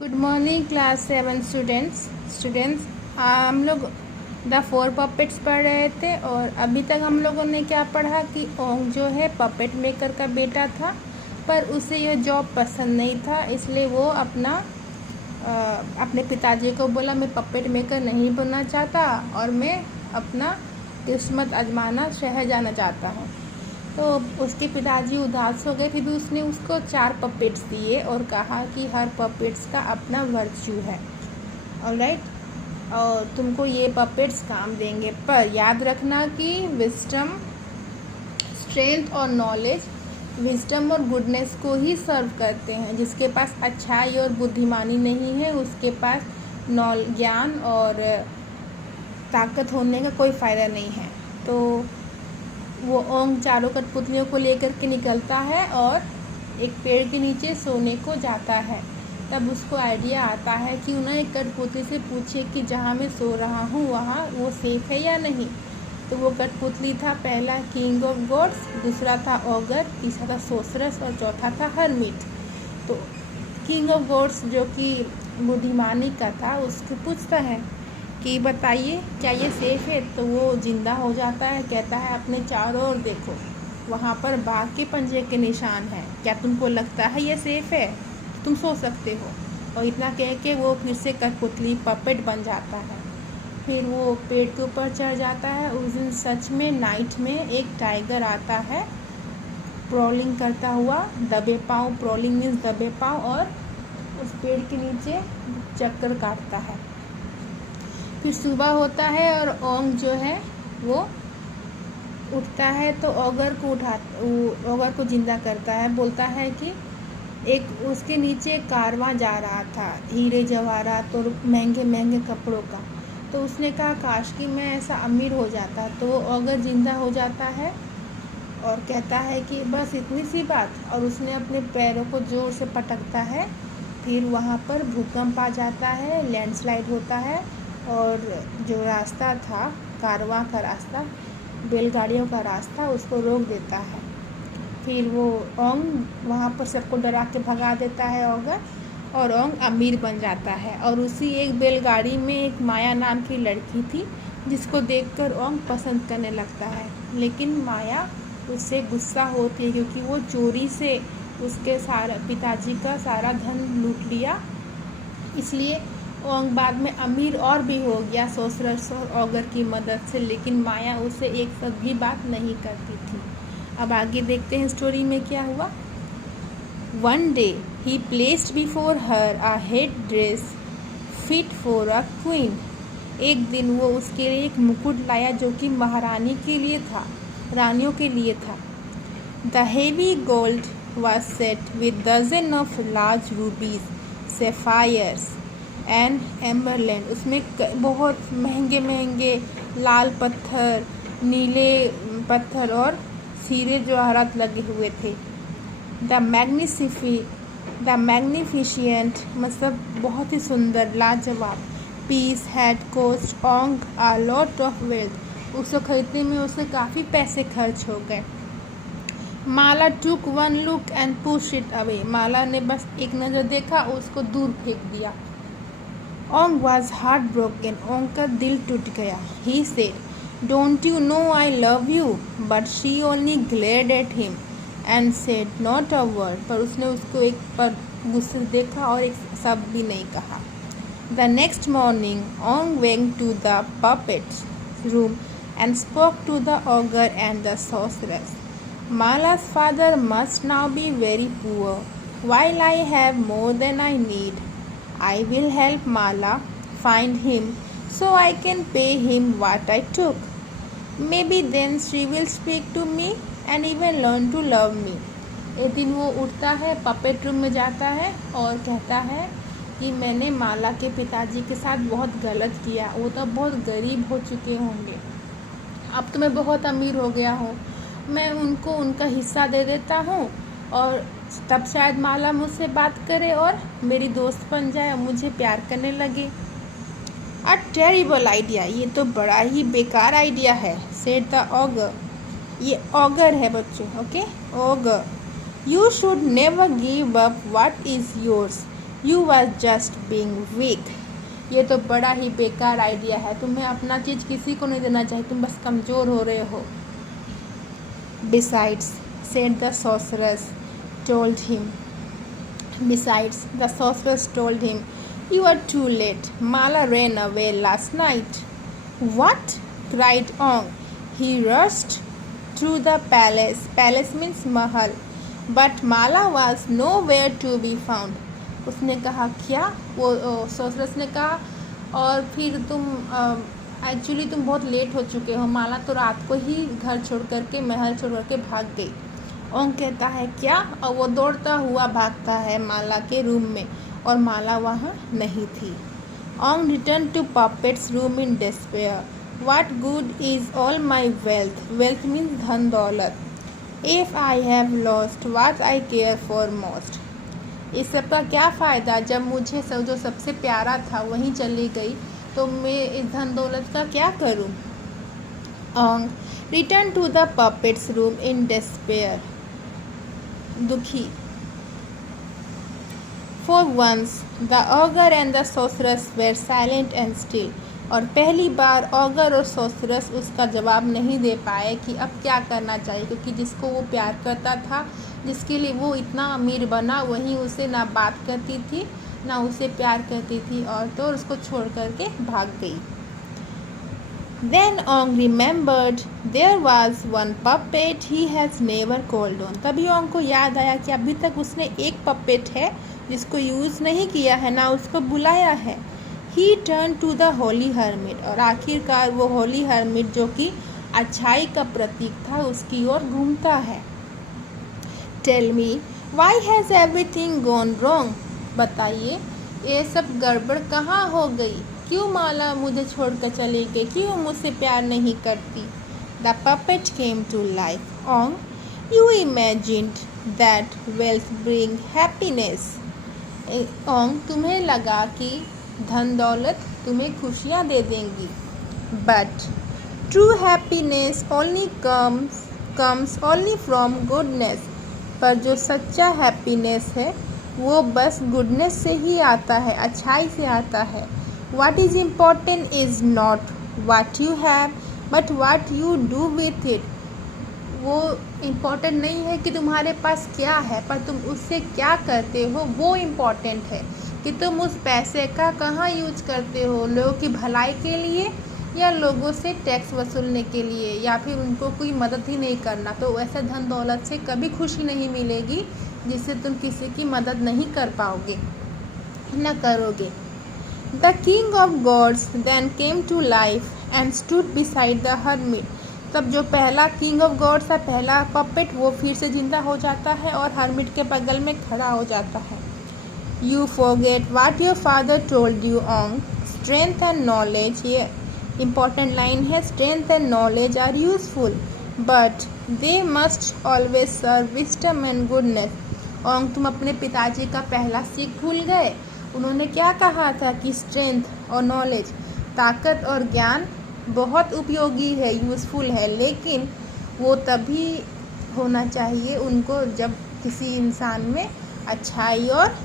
Good morning class 7 students हम लोग the four puppets पढ़ रहे थे और अभी तक हम लोगों ने क्या पढ़ा कि ओंग जो है पपेट मेकर का बेटा था, पर उसे यह जॉब पसंद नहीं था, इसलिए वो अपने पिताजी को बोला मैं पपेट मेकर नहीं बनना चाहता और मैं अपना किस्मत आजमाना शहर जाना चाहता हूँ। तो उसके पिताजी उदास हो गए। फिर भी उसने उसको 4 पपेट्स दिए और कहा कि हर पपेट्स का अपना वर्च्यू है, ऑलराइट, और तुमको ये पपेट्स काम देंगे, पर याद रखना कि विजडम, स्ट्रेंथ और नॉलेज विजडम और गुडनेस को ही सर्व करते हैं। जिसके पास अच्छाई और बुद्धिमानी नहीं है उसके पास ज्ञान और ताकत होने का कोई फ़ायदा नहीं है। तो वो ओंग चारों कठपुतलियों को लेकर के निकलता है और एक पेड़ के नीचे सोने को जाता है। तब उसको आइडिया आता है कि उन्हें एक कठपुतली से पूछे कि जहाँ मैं सो रहा हूँ वहाँ वो सेफ है या नहीं। तो वो कठपुतली था, पहला किंग ऑफ गॉड्स, दूसरा था ऑगर, तीसरा था सोसरस और चौथा था हरमिट। तो किंग ऑफ गॉड्स जो कि बुद्धिमानी का था उसको पूछता है कि बताइए क्या ये सेफ़ है। तो वो जिंदा हो जाता है, कहता है अपने चारों ओर देखो, वहाँ पर बाघ के पंजे के निशान हैं, क्या तुमको लगता है ये सेफ़ है? तुम सो सकते हो। और इतना कह के वो फिर से कठपुतली पपेट बन जाता है। फिर वो पेड़ के ऊपर चढ़ जाता है। उस दिन सच में नाइट में एक टाइगर आता है प्रॉलिंग करता हुआ, दबे पाँव, प्रॉलिंग मीन्स दबे पाँव, और उस पेड़ के नीचे चक्कर काटता है। फिर सुबह होता है और ओंग जो है वो उठता है तो ऑगर को जिंदा करता है। बोलता है कि एक उसके नीचे कारवां जा रहा था हीरे जवाहरात और महंगे महंगे कपड़ों का। तो उसने कहा काश कि मैं ऐसा अमीर हो जाता। तो वो ऑगर जिंदा हो जाता है और कहता है कि बस इतनी सी बात, और उसने अपने पैरों को ज़ोर से पटकता है। फिर वहाँ पर भूकंप आ जाता है, लैंडस्लाइड होता है और जो रास्ता था कारवां का रास्ता, बैलगाड़ियों का रास्ता, उसको रोक देता है। फिर वो ओंग वहाँ पर सबको डरा के भगा देता है ऑगर, और ओंग अमीर बन जाता है। और उसी एक बैलगाड़ी में एक माया नाम की लड़की थी जिसको देखकर ओंग पसंद करने लगता है। लेकिन माया उससे गुस्सा होती है क्योंकि वो चोरी से उसके पिताजी का सारा धन लूट लिया। इसलिए ओंग बाद में अमीर और भी हो गया सोसरस और ऑगर की मदद से, लेकिन माया उसे एक साथ भी बात नहीं करती थी। अब आगे देखते हैं स्टोरी में क्या हुआ। One day he placed before her a head dress fit for a queen. एक दिन वो उसके लिए एक मुकुट लाया जो कि महारानी के लिए था, रानियों के लिए था। The heavy gold was set with dozen of large rubies, sapphires and emerald। उसमें बहुत महंगे महंगे लाल पत्थर, नीले पत्थर और हीरे जवाहरात लगे हुए थे। द मैग्निफिशियंट मतलब बहुत ही सुंदर, लाजवाब। Piece had cost Ong a lot of wealth. उसको खरीदने में उसे काफ़ी पैसे खर्च हो गए। Mala took one look and push it away. Mala ने बस एक नज़र देखा, उसको दूर फेंक दिया। Ong was heart broken. Ong का दिल टूट गया। He said don't you know I love you, but she only glared at him and said not a word. पर उसने उसको एक पर गुस्से से देखा और एक शब्द भी नहीं कहा। The next morning Ong went to the puppets room and spoke to the ogre and the sorceress. Mala's father must now be very poor, while I have more than I need. I will help Mala find him so I can pay him what I took. Maybe then she will speak to me and even learn to love me. एक दिन वो उठता है, puppet room में जाता है और कहता है कि मैंने माला के पिताजी के साथ बहुत गलत किया। वो तो बहुत गरीब हो चुके होंगे, अब तो मैं बहुत अमीर हो गया हूँ। मैं उनको उनका हिस्सा दे देता हूँ और तब शायद माला मुझसे बात करे और मेरी दोस्त बन जाए और मुझे प्यार करने लगे। अ टेरिबल आइडिया, ये तो बड़ा ही बेकार आइडिया है, सेड द ऑगर। ये ऑगर है बच्चों, okay, augur. You should never give up what is yours. You was just being weak. ये तो बड़ा ही बेकार आइडिया है, तुम्हें अपना चीज़ किसी को नहीं देना चाहिए, तुम बस कमज़ोर हो रहे हो। Besides, said the sorceress, told him. Besides, the sorceress told him, you are too late. Mala ran away last night. What? Cried Ong. He rushed through the palace. Palace means mahal. But Mala was nowhere to be found. उसने कहा क्या? वो sorceress ने कहा और फिर actually तुम बहुत लेट हो चुके हो। माला तो रात को ही घर छोड़ करके महल छोड़ करके भाग गई। ओंग कहता है क्या? और वो दौड़ता हुआ भागता है माला के रूम में और माला वहाँ नहीं थी। Ong return to puppets room in despair. What good is all my wealth? Wealth means धन दौलत। If I have lost what I care for most. इस सब का क्या फ़ायदा जब मुझे जो सबसे प्यारा था वहीं चली गई, तो मैं इस धन दौलत का क्या करूं? Ong return to the puppets room in despair, दुखी। For once the ogre and the sorceress were silent and still. और पहली बार ऑगर और सोसरस उसका जवाब नहीं दे पाए कि अब क्या करना चाहिए, क्योंकि जिसको वो प्यार करता था, जिसके लिए वो इतना अमीर बना, वहीं उसे ना बात करती थी ना उसे प्यार करती थी, और तो उसको छोड़ करके भाग गई। Then Ong remembered there was one puppet he has never called on. तभी ओंग को याद आया कि अभी तक उसने एक पपेट है जिसको यूज़ नहीं किया है, ना उसको बुलाया है। He turned to the holy hermit. और आखिरकार वो होली हर्मिट जो कि अच्छाई का प्रतीक था उसकी ओर घूमता है। Tell me, why has everything gone wrong? बताइए ये सब गड़बड़ कहाँ हो गई? क्यों माला मुझे छोड़कर चली गई? क्यों मुझसे प्यार नहीं करती? The puppet came to life. Ong, you imagined that wealth bring happiness. Ong, तुम्हें लगा कि धन दौलत तुम्हें खुशियाँ दे देंगी। But true happiness only comes only from goodness. पर जो सच्चा हैप्पीनेस है वो बस गुडनेस से ही आता है, अच्छाई से आता है। What is important is not what you have, but what you do with it. वो इम्पोर्टेंट नहीं है कि तुम्हारे पास क्या है, पर तुम उससे क्या करते हो वो इम्पोर्टेंट है। कि तुम उस पैसे का कहाँ यूज करते हो, लोगों की भलाई के लिए या लोगों से टैक्स वसूलने के लिए, या फिर उनको कोई मदद ही नहीं करना। तो वैसे धन दौलत से कभी खुशी नहीं मिलेगी जिससे तुम किसी की मदद नहीं कर पाओगे, न करोगे। The king of gods then came to life and stood beside the hermit. तब जो पहला किंग ऑफ गॉड्स था, पहला पपेट, वो फिर से जिंदा हो जाता है और हर्मिट के बगल में खड़ा हो जाता है। You forget what your father told you Ong, strength and knowledge. ये इम्पॉर्टेंट लाइन है। Strength and knowledge are useful but they must always serve wisdom and goodness. Ong, तुम अपने पिताजी का पहला सीख भूल गए। उन्होंने क्या कहा था कि स्ट्रेंथ और नॉलेज, ताकत और ज्ञान बहुत उपयोगी है, यूज़फुल है, लेकिन वो तभी होना चाहिए उनको जब किसी इंसान में अच्छाई और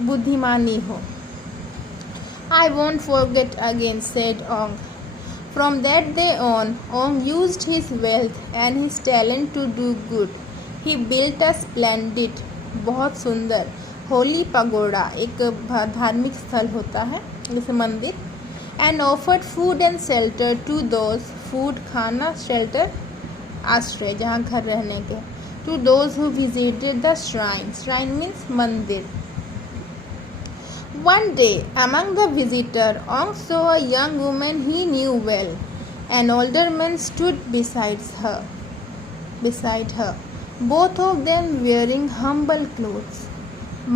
बुद्धिमानी हो। I won't forget again, said Ong. From that day on, Ong used his wealth and his talent to do good. He built a splendid, बहुत सुंदर, होली पगोड़ा, एक धार्मिक स्थल होता है जैसे मंदिर, and offered food and shelter to those, food खाना, shelter आश्रय जहाँ घर रहने के, to those who visited the shrine. Shrine means मंदिर. One day, among the visitors, Ong saw a young woman he knew well. An older man stood beside her, both of them wearing humble clothes.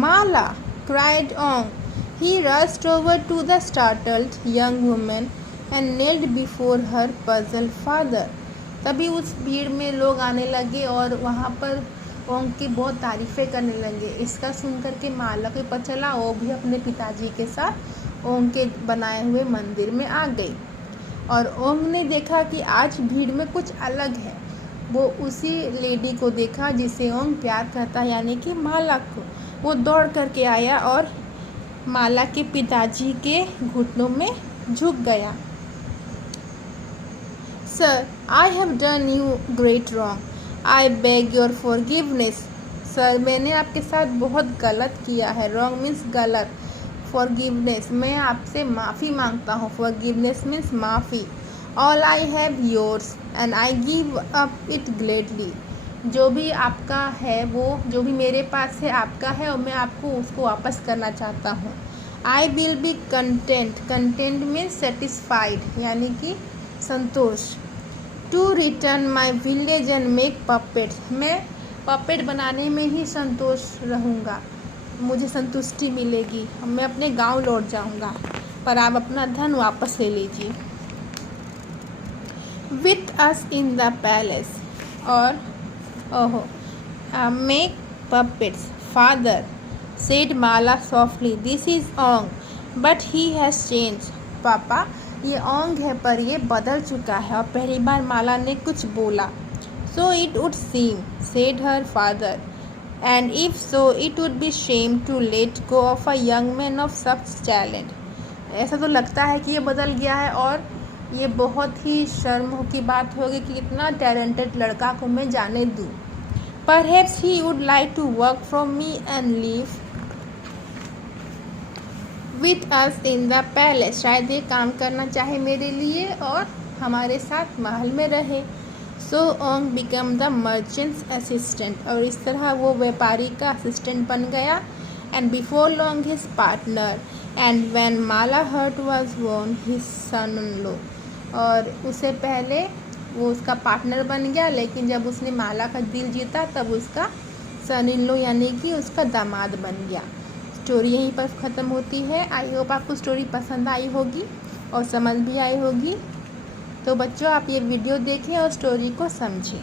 Mala, cried Ong. He rushed over to the startled young woman and knelt before her puzzled father. तभी उस भीड़ में लोग आने लगे और वहाँ पर ओंग की बहुत तारीफ़ें करने लगे। इसका सुनकर के माला को पता चला, वो भी अपने पिताजी के साथ ओंग के बनाए हुए मंदिर में आ गई। और ओंग ने देखा कि आज भीड़ में कुछ अलग है। वो उसी लेडी को देखा जिसे ओंग प्यार करता, यानी कि माला को। वो दौड़ करके आया और माला के पिताजी के घुटनों में झुक गया। Sir, I have done you great wrong, I beg your forgiveness. Sir, मैंने आपके साथ बहुत गलत किया है। रॉन्ग मीन्स गलत, फॉरगिवनेस मैं आपसे माफ़ी मांगता हूँ। फॉरगिवनेस मीन्स माफ़ी। All I have yours and I give up it gladly. जो भी आपका है, वो जो भी मेरे पास है आपका है और मैं आपको उसको वापस करना चाहता हूँ। I will be content, content means satisfied यानी कि संतोष। To return my village and make puppets, मैं पपेट बनाने में ही संतोष रहूँगा, मुझे संतुष्टि मिलेगी, मैं अपने गांव लौट जाऊँगा, पर आप अपना धन वापस ले लीजिए। With us in the palace, और ओहो make puppets father said Mala softly, this is Ong but he has change. पापा, ये ओंग है पर ये बदल चुका है। और पहली बार माला ने कुछ बोला। So it would seem, said her father, and if so it would be shame to let go of a young man of such talent. ऐसा तो लगता है कि ये बदल गया है और ये बहुत ही शर्म की बात होगी कि इतना टैलेंटेड लड़का को मैं जाने दूँ। Perhaps he would like to work from me and live with us in the palace, शायद ये काम करना चाहे मेरे लिए और हमारे साथ महल में रहे। So Ong become the merchant's assistant, और इस तरह वो व्यापारी का असिस्टेंट बन गया। And before long his partner, and when Mala hurt was born his son in law, और उससे पहले वो उसका पार्टनर बन गया, लेकिन जब उसने माला का दिल जीता तब उसका सन इन लॉ यानी कि उसका दामाद बन गया। स्टोरी यहीं पर ख़त्म होती है। आई होप आपको स्टोरी पसंद आई होगी और समझ भी आई होगी। तो बच्चों, आप ये वीडियो देखें और स्टोरी को समझें।